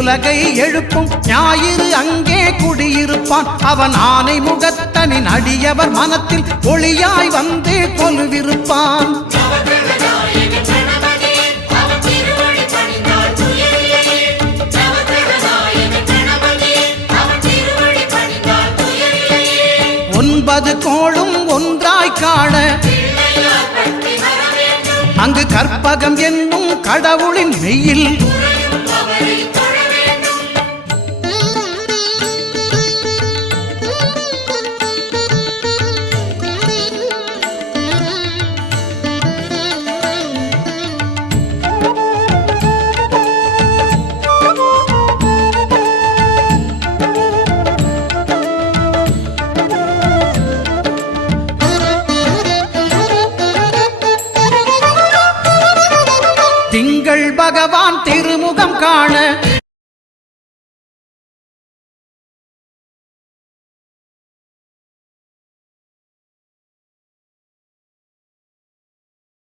உலகை எழுப்பும் ஞாயிறு அங்கே குடியிருப்பான். அவன் ஆனை முகத்தனின் அடியவர் மனத்தில் ஒளியாய் வந்து கொலுவிருப்பான். ஒன்பது கோளும் ஒன்றாய் காண அங்கு கற்பகம் என்னும் கடவுளின் மெய்யில் திங்கள் பகவான் திருமுகம் காண